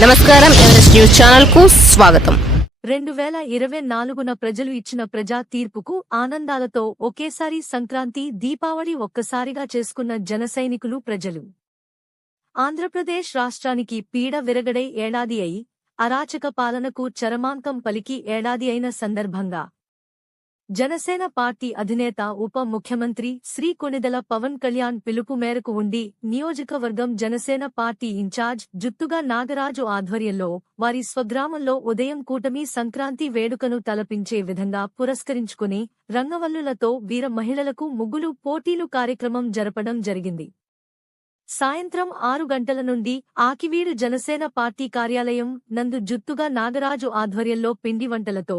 నమస్కారం Everest news ఛానల్కు స్వాగతం. రెండు వేల ఇరవై నాలుగున ప్రజలు ఇచ్చిన ప్రజా తీర్పుకు ఆనందాలతో ఒకేసారి సంక్రాంతి దీపావళి ఒక్కసారిగా చేసుకున్న జనసైనికులు ప్రజలు. ఆంధ్రప్రదేశ్ రాష్ట్రానికి పీడ విరగడై ఏడాది అయి అరాచక పాలనకు చరమాంకం పలికి ఏడాది అయిన సందర్భంగా జనసేన పార్టీ అధినేత ఉప ముఖ్యమంత్రి శ్రీ కొణిదెల పవన్ కళ్యాణ్ పిలుపు మేరకు ఉండి నియోజకవర్గం జనసేన పార్టీ ఇన్ఛార్జ్ జుత్తుగా నాగరాజు ఆధ్వర్యంలో వారి స్వగ్రామంలో ఉదయం కూటమి సంక్రాంతి వేడుకను తలపించే విధంగా పురస్కరించుకుని రంగవల్లులతో వీర మహిళలకు ముగ్గులు పోటీలు కార్యక్రమం జరపడం జరిగింది. సాయంత్రం ఆరు గంటల నుండి ఆకివీడు జనసేన పార్టీ కార్యాలయం నందు జుత్తుగా నాగరాజు ఆధ్వర్యంలో పిండి వంటలతో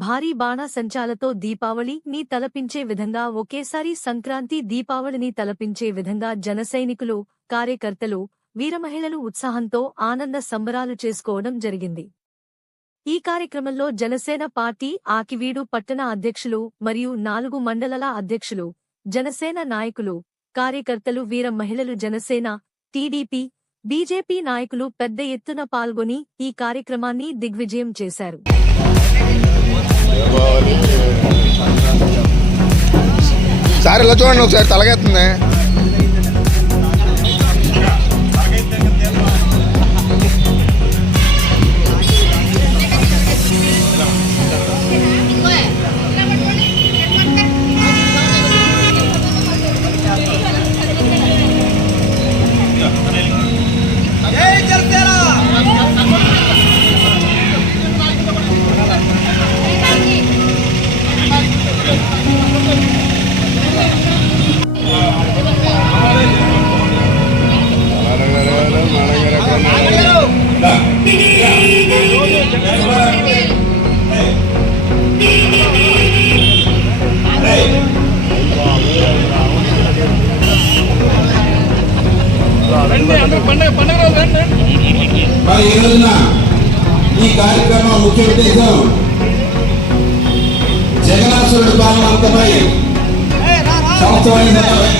భారీ బాణాసంచాలతో దీపావళిని తలపించే విధంగా ఒకేసారి సంక్రాంతి దీపావళిని తలపించే విధంగా జనసైనికులు కార్యకర్తలు వీరమహిళలు ఉత్సాహంతో ఆనంద సంబరాలు చేసుకోవడం జరిగింది. ఈ కార్యక్రమంలో జనసేన పార్టీ ఆకివీడు పట్టణ అధ్యక్షులు మరియు నాలుగు మండలాల అధ్యక్షులు జనసేన నాయకులు కార్యకర్తలు వీర మహిళలు జనసేన టీడీపీ బీజేపీ నాయకులు పెద్ద ఎత్తున పాల్గొని ఈ కార్యక్రమాన్ని దిగ్విజయం చేశారు. సార్ ఇలా చూడండి ఒకసారి తలగెత్తుంది ఈ రోజున ఈ కార్యక్రమం ముఖ్య ఉద్దేశం జగన్నాథుడు పాలన అంతమై సంవత్సరం ఉమ్మడి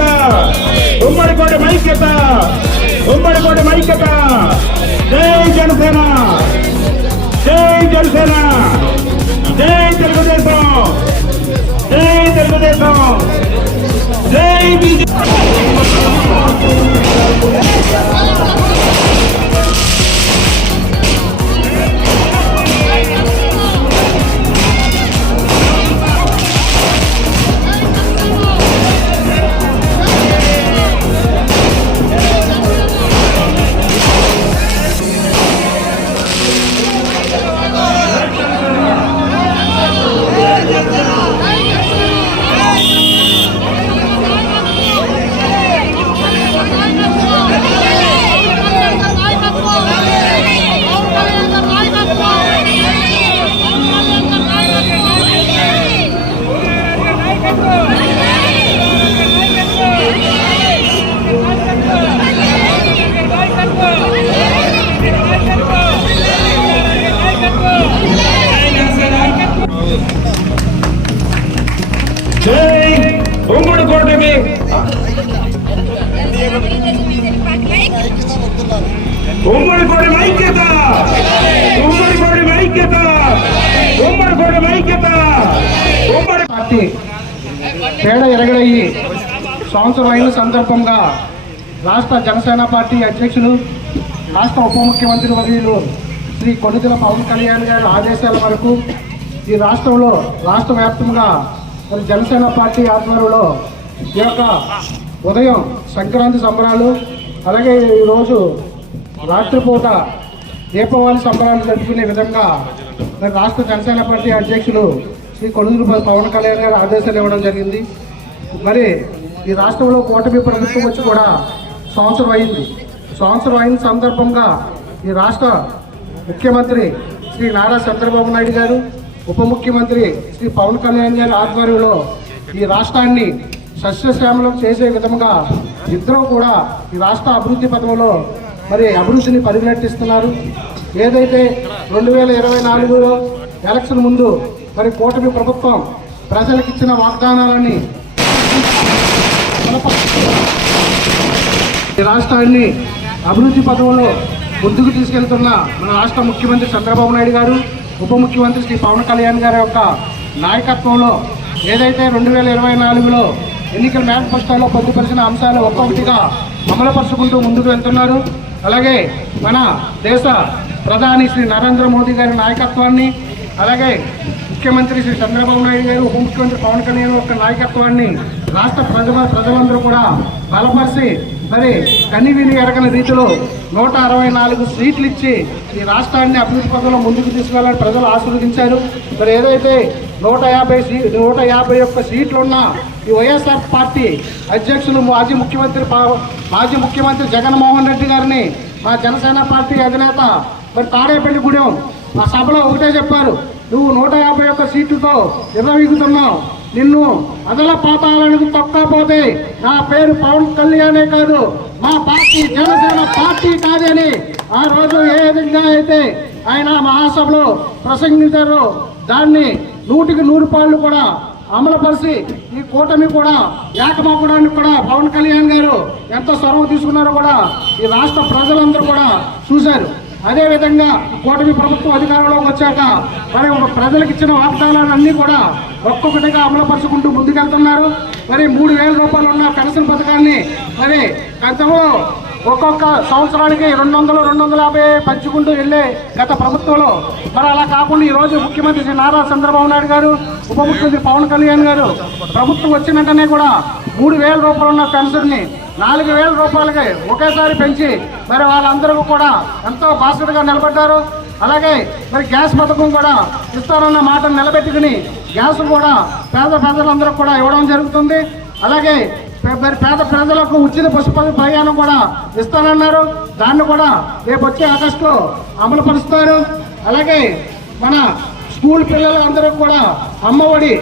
మైక్యత ఉమ్మడి కోటి ఐక్యత. ఉమ్మడి కోటి మైక్యత జై జనసేన. జై జనసేన. జై తెలుగుదేశం. జై తెలుగుదేశం. జై బీజేపీ ఉమ్మడి కోటి మైక్యత ఉమ్మడి కోటి ఐక్యత! ఉమ్మడి ఉమ్మడి పార్టీ తేడా ఎరగడయ్యి సంవత్సరం అయిన సందర్భంగా రాష్ట్ర జనసేన పార్టీ అధ్యక్షులు రాష్ట్ర ఉప ముఖ్యమంత్రి వర్యులు శ్రీ కొనిదెల పవన్ కళ్యాణ్ గారి ఆదేశాల వరకు ఈ రాష్ట్రంలో రాష్ట్ర వ్యాప్తంగా మరి జనసేన పార్టీ ఆధ్వర్యంలో ఈ యొక్క ఉదయం సంక్రాంతి సంబరాలు అలాగే ఈరోజు రాత్రిపూట దీపావళి సంబరాలు జరుపుకునే విధంగా రాష్ట్ర జనసేన పార్టీ అధ్యక్షులు శ్రీ కొనుగోలు పవన్ కళ్యాణ్ గారు ఆదేశాలు ఇవ్వడం జరిగింది. మరి ఈ రాష్ట్రంలో కూటమి ప్రభుత్వం వచ్చి కూడా సంవత్సరం అయింది. సంవత్సరం అయిన సందర్భంగా ఈ రాష్ట్ర ముఖ్యమంత్రి శ్రీ నారా చంద్రబాబు నాయుడు గారు ఉప ముఖ్యమంత్రి శ్రీ పవన్ కళ్యాణ్ గారి ఆధ్వర్యంలో ఈ రాష్ట్రాన్ని సస్యశ్యామలం చేసే విధంగా ఇద్దరు కూడా ఈ రాష్ట్ర అభివృద్ధి పథంలో మరి అభివృద్ధిని పరిగెట్టిస్తున్నారు ఏదైతే రెండు వేల ఇరవై నాలుగులో ఎలక్షన్ ముందు మరి కూటమి ప్రభుత్వం ప్రజలకు ఇచ్చిన వాగ్దానాలని ఈ రాష్ట్రాన్ని అభివృద్ధి పథంలో ముందుకు తీసుకెళ్తున్న మన రాష్ట్ర ముఖ్యమంత్రి చంద్రబాబు నాయుడు గారు ఉప ముఖ్యమంత్రి శ్రీ పవన్ కళ్యాణ్ గారి యొక్క నాయకత్వంలో ఏదైతే రెండు వేల ఇరవై నాలుగులో ఎన్నికల మేనిఫెస్టోలో పొందుపరిచిన అంశాలు ఒక్కొక్కటిగా అమలుపరుచుకుంటూ ముందుకు వెళ్తున్నారు. అలాగే మన దేశ ప్రధాని శ్రీ నరేంద్ర మోదీ గారి నాయకత్వాన్ని అలాగే ముఖ్యమంత్రి శ్రీ చంద్రబాబు నాయుడు గారు ఉప ముఖ్యమంత్రి పవన్ కళ్యాణ్ యొక్క నాయకత్వాన్ని రాష్ట్ర ప్రజల ప్రజలందరూ కూడా బలపరిచి మరి కనివిని ఎరగని రీతిలో నూట అరవై నాలుగు సీట్లు ఇచ్చి ఈ రాష్ట్రాన్ని అభివృద్ధి పథంలో ముందుకు తీసుకెళ్ళాలని ప్రజలు ఆశీర్వదించారు. మరి ఏదైతే నూట యాభై సీ నూట యాభై ఒక్క సీట్లున్న ఈ వైఎస్ఆర్ పార్టీ అధ్యక్షులు మాజీ ముఖ్యమంత్రి పా- మాజీ ముఖ్యమంత్రి జగన్మోహన్ రెడ్డి గారిని మా జనసేన పార్టీ అధినేత మరి తాడేపల్లి గుడెం సభలో ఒకటే చెప్పారు. నువ్వు నూట యాభై ఒక్క సీట్లతో నిర్వహిస్తున్నావు నిన్ను అదల పాతాలకు తొక్కపోతే నా పేరు పవన్ కళ్యాణే కాదు. మా పార్టీ జనసేన పార్టీ కాదని ఆ రోజు ఏ విధంగా అయితే ఆయన మహాసభలో ప్రసంగించారో దాన్ని నూటికి నూరు పాళ్ళు కూడా అమలుపరిచి ఈ కూటమి కూడా ఏకమవ్వడానికి కూడా పవన్ కళ్యాణ్ గారు ఎంత చొరవ తీసుకున్నారో కూడా ఈ రాష్ట్ర ప్రజలందరూ కూడా చూశారు. అదేవిధంగా కూటమి ప్రభుత్వం అధికారంలోకి వచ్చాక మరి ఒక ప్రజలకు ఇచ్చిన వాగ్దానాలన్నీ కూడా ఒక్కొక్కటిగా అమలుపరుచుకుంటూ ముందుకెళ్తున్నారు. మరి మూడు వేల రూపాయలు ఉన్న పెన్షన్ పథకాన్ని మరి గతంలో ఒక్కొక్క సంవత్సరానికి రెండు వందలు రెండు వందల యాభై పంచుకుంటూ వెళ్ళే గత ప్రభుత్వంలో. మరి అలా కాకుండా ఈ రోజు ముఖ్యమంత్రి శ్రీ నారా చంద్రబాబు నాయుడు గారు ఉప ముఖ్యమంత్రి పవన్ కళ్యాణ్ గారు ప్రభుత్వం వచ్చిన వెంటనే కూడా మూడు వేల రూపాయలు ఉన్న పెన్షన్ని నాలుగు వేల రూపాయలకి ఒకేసారి పెంచి మరి వాళ్ళందరూ కూడా ఎంతో బాధ్యతగా నిలబడ్డారు. అలాగే మరి గ్యాస్ పథకం కూడా ఇస్తారన్న మాటను నిలబెట్టుకుని గ్యాస్ కూడా పేద ప్రజలందరూ కూడా ఇవ్వడం జరుగుతుంది. అలాగే మరి పేద ప్రజలకు ఉచిత పశు ప్రయాణం కూడా ఇస్తానన్నారు. దాన్ని కూడా రేపు వచ్చే ఆగస్టులో అమలు పరుస్తారు. అలాగే మన స్కూల్ పిల్లలు అందరూ కూడా అమ్మఒడి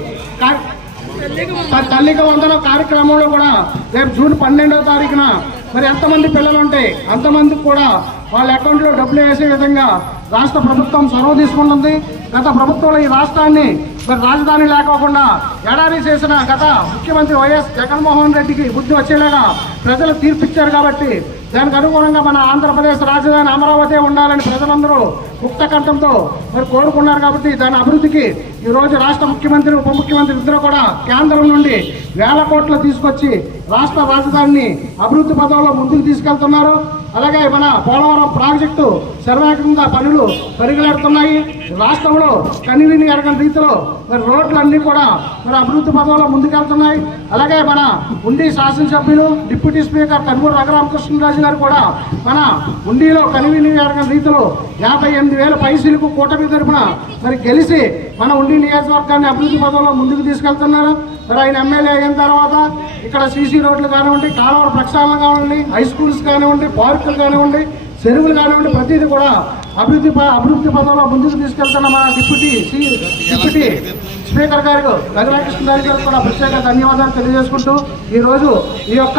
తల్లిక త- వందనం కార్యక్రమంలో కూడా రేపు జూన్ పన్నెండవ తారీఖున మరి ఎంతమంది పిల్లలు ఉంటే అంతమందికి కూడా వాళ్ళ అకౌంట్లో డబ్బులు వేసే విధంగా రాష్ట్ర ప్రభుత్వం చొరవ తీసుకుంటుంది. గత ప్రభుత్వంలో ఈ రాష్ట్రాన్ని మరి రాజధాని లేకోకుండా ఎడారి చేసిన గత ముఖ్యమంత్రి వైఎస్ జగన్మోహన్ రెడ్డికి బుద్ధి వచ్చేలాగా ప్రజలు తీర్పిచ్చారు కాబట్టి దానికి అనుగుణంగా మన ఆంధ్రప్రదేశ్ రాజధాని అమరావతి ఉండాలని ప్రజలందరూ ముక్త కంఠంతో మరి కోరుకున్నారు కాబట్టి దాని అభివృద్ధికి ఈ రోజు రాష్ట్ర ముఖ్యమంత్రి ఉప ముఖ్యమంత్రి ఇద్దరు కూడా కేంద్రం నుండి వేల కోట్లు తీసుకొచ్చి రాష్ట్ర రాజధానిని అభివృద్ధి పదంలో ముందుకు తీసుకెళ్తున్నారు. అలాగే మన పోలవరం ప్రాజెక్టు సర్వేకంగా పనులు పరిగెడుతున్నాయి. రాష్ట్రంలో కనివిని ఎరగని రీతిలో మరి రోడ్లన్నీ కూడా మరి అభివృద్ధి పదంలో ముందుకెళ్తున్నాయి. అలాగే మన ఉండి శాసనసభ్యులు డిప్యూటీ స్పీకర్ కనుమూరు రఘురామకృష్ణరాజు గారు కూడా మన ఉండిలో కనివిని ఎరగని రీతిలో యాభై ఎనిమిది వేల పైసలకు కూటమి తరపున మరి గెలిచి మన ఉండి నియోజకవర్గాన్ని అభివృద్ధి పదంలో ముందుకు తీసుకెళ్తున్నారు. మరి ఆయన ఎమ్మెల్యే అయిన తర్వాత ఇక్కడ సీసీ రోడ్లు కానివ్వండి కాలువ ప్రక్షాళన కానివ్వండి హై స్కూల్స్ కానివ్వండి పార్కులు కానివ్వండి చెరువులు కానివ్వండి ప్రతిదీ కూడా అభివృద్ధి అభివృద్ధి పదంలో ముందుకు తీసుకెళ్తున్న మన డిప్యూటీ డిప్యూటీ స్పీకర్ గారు రఘురామకృష్ణరాజు గారికి కూడా ప్రత్యేక ధన్యవాదాలు తెలియజేసుకుంటూ ఈరోజు ఈ యొక్క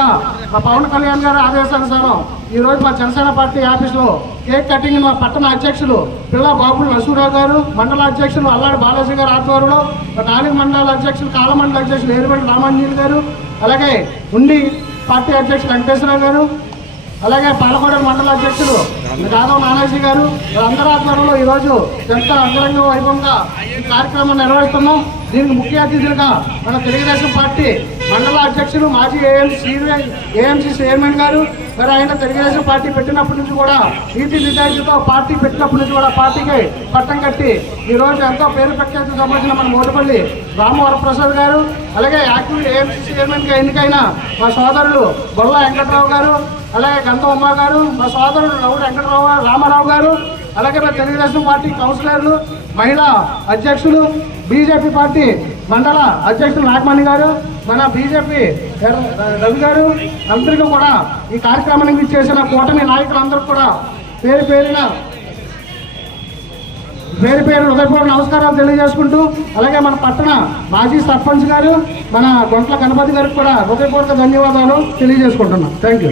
మా పవన్ కళ్యాణ్ గారి ఆదేశానుసారం ఈరోజు మా జనసేన పార్టీ ఆఫీసులో కేక్ కటింగ్ మా పట్టణ అధ్యక్షులు పిల్ల బాబులు నరసూరావు గారు మండల అధ్యక్షులు అల్లాడి బాలాజీ గారు ఆధ్వర్యంలో నాలుగు మండల అధ్యక్షులు కాలమండల అధ్యక్షులు ఏరుబడి రామాంజీలు గారు అలాగే ఉండి పార్టీ అధ్యక్షులు వెంకటేశ్వరరావు గారు అలాగే పాలకోడ మండల అధ్యక్షులు యాదవ్ నానాజీ గారు అందరి ఆధ్వర్యంలో ఈరోజు ఎంత అంగరంగ వైభవంగా ఈ కార్యక్రమం నిర్వహిస్తున్నాం. దీనికి ముఖ్య అతిథులుగా మన తెలుగుదేశం పార్టీ మండల అధ్యక్షులు మాజీ ఏఎంసీ ఏఎంసీ చైర్మన్ గారు. మరి ఆయన తెలుగుదేశం పార్టీ పెట్టినప్పటి నుంచి కూడా నీతి నిజాయితీతో పార్టీ పెట్టినప్పటి నుంచి కూడా పార్టీకి పట్టం కట్టి ఈరోజు ఎంతో పేరు ప్రఖ్యాతి సంబంధించిన మన మోటపల్లి రామవర ప్రసాద్ గారు అలాగే యాక్టివ్ ఏఎంసీ చైర్మన్గా ఎన్నికైన మా సోదరులు బొల్ల వెంకట్రావు గారు అలాగే గంధం గారు మా సోదరుడు రౌడు వెంకటరావు రామారావు గారు అలాగే మా తెలుగుదేశం పార్టీ కౌన్సిలర్లు మహిళా అధ్యక్షులు బీజేపీ పార్టీ మండల అధ్యక్షులు నాగమణి గారు మన బీజేపీ రవి గారు అందరికీ కూడా ఈ కార్యక్రమానికి చేసిన కూటమి నాయకులందరూ కూడా పేరు పేరిన పేరు పేరు హృదయపూర్వక నమస్కారాలు తెలియజేసుకుంటూ అలాగే మన పట్టణ మాజీ సర్పంచ్ గారు మన గొంట్ల గణపతి గారికి కూడా హృదయపూర్వక ధన్యవాదాలు తెలియజేసుకుంటున్నాం. Thank you.